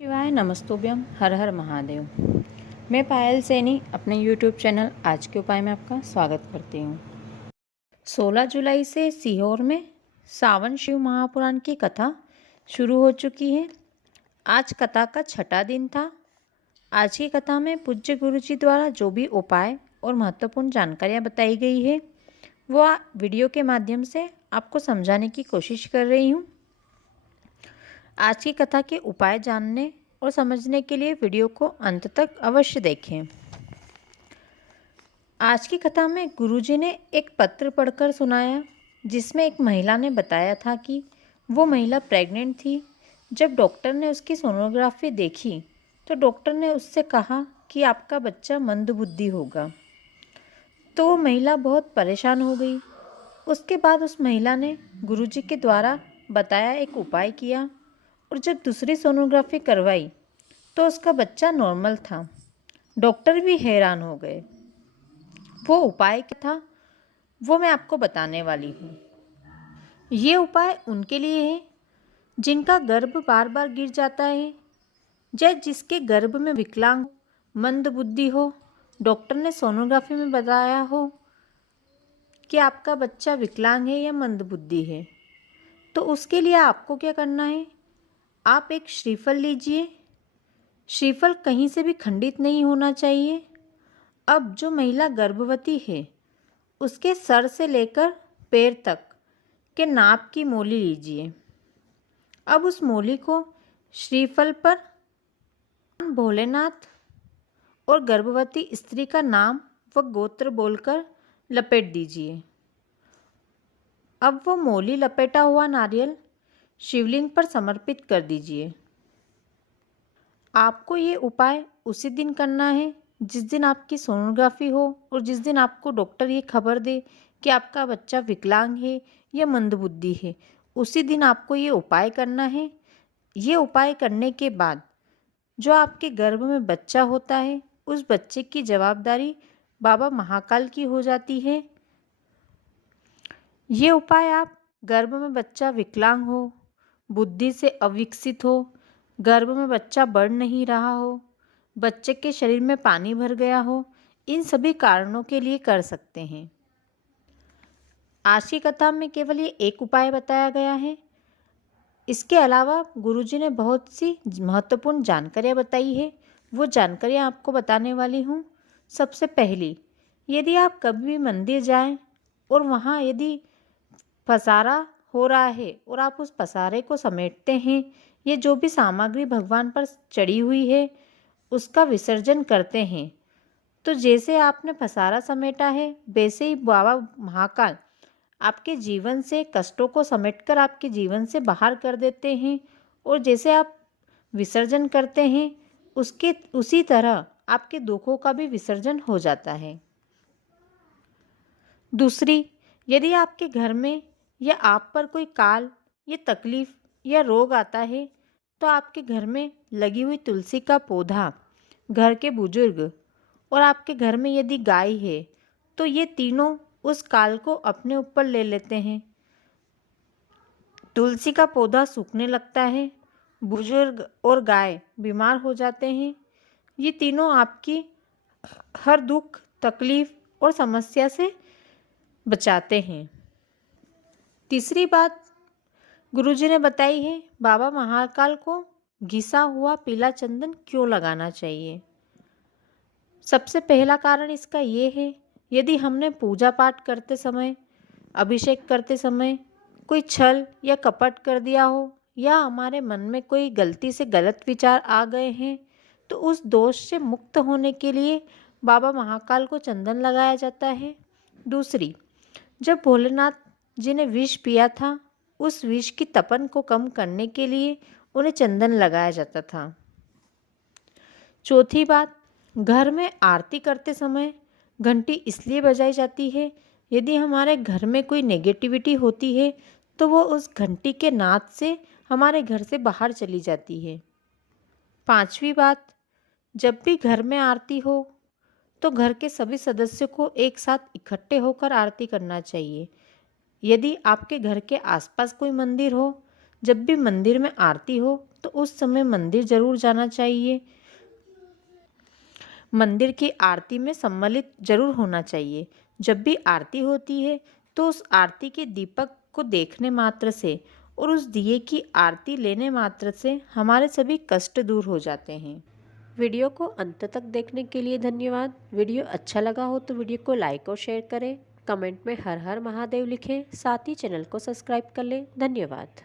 शिवाय नमस्तुभ्यम हर हर महादेव। मैं पायल सैनी अपने YouTube चैनल आज के उपाय में आपका स्वागत करती हूँ। 16 जुलाई से सीहोर में सावन शिव महापुराण की कथा शुरू हो चुकी है। आज कथा का छठा दिन था। आज की कथा में पूज्य गुरु जी द्वारा जो भी उपाय और महत्वपूर्ण जानकारियाँ बताई गई है वो वीडियो के माध्यम से आपको समझाने की कोशिश कर रही हूँ। आज की कथा के उपाय जानने और समझने के लिए वीडियो को अंत तक अवश्य देखें। आज की कथा में गुरुजी ने एक पत्र पढ़कर सुनाया जिसमें एक महिला ने बताया था कि वो महिला प्रेग्नेंट थी। जब डॉक्टर ने उसकी सोनोग्राफी देखी तो डॉक्टर ने उससे कहा कि आपका बच्चा मंदबुद्धि होगा। तो वो महिला बहुत परेशान हो गई। उसके बाद उस महिला ने गुरुजी के द्वारा बताया एक उपाय किया और जब दूसरी सोनोग्राफी करवाई तो उसका बच्चा नॉर्मल था। डॉक्टर भी हैरान हो गए। वो उपाय क्या था वो मैं आपको बताने वाली हूँ। ये उपाय उनके लिए है जिनका गर्भ बार बार गिर जाता है या जिसके गर्भ में विकलांग मंद बुद्धि हो। डॉक्टर ने सोनोग्राफी में बताया हो कि आपका बच्चा विकलांग है या मंद बुद्धि है, तो उसके लिए आपको क्या करना है, आप एक श्रीफल लीजिए। श्रीफल कहीं से भी खंडित नहीं होना चाहिए। अब जो महिला गर्भवती है उसके सर से लेकर पैर तक के नाप की मोली लीजिए। अब उस मोली को श्रीफल पर भोलेनाथ और गर्भवती स्त्री का नाम व गोत्र बोलकर लपेट दीजिए। अब वो मोली लपेटा हुआ नारियल शिवलिंग पर समर्पित कर दीजिए। आपको ये उपाय उसी दिन करना है जिस दिन आपकी सोनोग्राफी हो और जिस दिन आपको डॉक्टर ये खबर दे कि आपका बच्चा विकलांग है या मंदबुद्धि है। उसी दिन आपको ये उपाय करना है। ये उपाय करने के बाद जो आपके गर्भ में बच्चा होता है उस बच्चे की जवाबदारी बाबा महाकाल की हो जाती है। ये उपाय आप गर्भ में बच्चा विकलांग हो, बुद्धि से अविकसित हो, गर्भ में बच्चा बढ़ नहीं रहा हो, बच्चे के शरीर में पानी भर गया हो, इन सभी कारणों के लिए कर सकते हैं। आज की कथा में केवल ये एक उपाय बताया गया है। इसके अलावा गुरुजी ने बहुत सी महत्वपूर्ण जानकारियाँ बताई है। वो जानकारियाँ आपको बताने वाली हूँ। सबसे पहली, यदि आप कभी भी मंदिर जाएं और वहाँ यदि पसारा हो रहा है और आप उस पसारे को समेटते हैं, ये जो भी सामग्री भगवान पर चढ़ी हुई है उसका विसर्जन करते हैं, तो जैसे आपने पसारा समेटा है वैसे ही बाबा महाकाल आपके जीवन से कष्टों को समेटकर आपके जीवन से बाहर कर देते हैं। और जैसे आप विसर्जन करते हैं उसके उसी तरह आपके दुखों का भी विसर्जन हो जाता है। दूसरी, यदि आपके घर में या आप पर कोई काल या तकलीफ या रोग आता है तो आपके घर में लगी हुई तुलसी का पौधा, घर के बुजुर्ग और आपके घर में यदि गाय है तो ये तीनों उस काल को अपने ऊपर ले लेते हैं। तुलसी का पौधा सूखने लगता है, बुजुर्ग और गाय बीमार हो जाते हैं। ये तीनों आपकी हर दुख तकलीफ और समस्या से बचाते हैं। तीसरी बात गुरुजी ने बताई है, बाबा महाकाल को घिसा हुआ पीला चंदन क्यों लगाना चाहिए। सबसे पहला कारण इसका ये है, यदि हमने पूजा पाठ करते समय, अभिषेक करते समय कोई छल या कपट कर दिया हो या हमारे मन में कोई गलती से गलत विचार आ गए हैं तो उस दोष से मुक्त होने के लिए बाबा महाकाल को चंदन लगाया जाता है। दूसरी, जब भोलेनाथ जी ने विष पिया था उस विष की तपन को कम करने के लिए उन्हें चंदन लगाया जाता था। चौथी बात, घर में आरती करते समय घंटी इसलिए बजाई जाती है, यदि हमारे घर में कोई नेगेटिविटी होती है तो वो उस घंटी के नाद से हमारे घर से बाहर चली जाती है। पांचवी बात, जब भी घर में आरती हो तो घर के सभी सदस्यों को एक साथ इकट्ठे होकर आरती करना चाहिए। यदि आपके घर के आसपास कोई मंदिर हो, जब भी मंदिर में आरती हो तो तो उस समय मंदिर जरूर जाना चाहिए। मंदिर की आरती में सम्मिलित जरूर होना चाहिए। जब भी आरती होती है तो उस आरती के दीपक को देखने मात्र से और उस दिए की आरती लेने मात्र से हमारे सभी कष्ट दूर हो जाते हैं। वीडियो को अंत तक देखने के लिए धन्यवाद। वीडियो अच्छा लगा हो तो वीडियो को लाइक और शेयर करें। कमेंट में हर हर महादेव लिखें। साथ ही चैनल को सब्सक्राइब कर लें। धन्यवाद।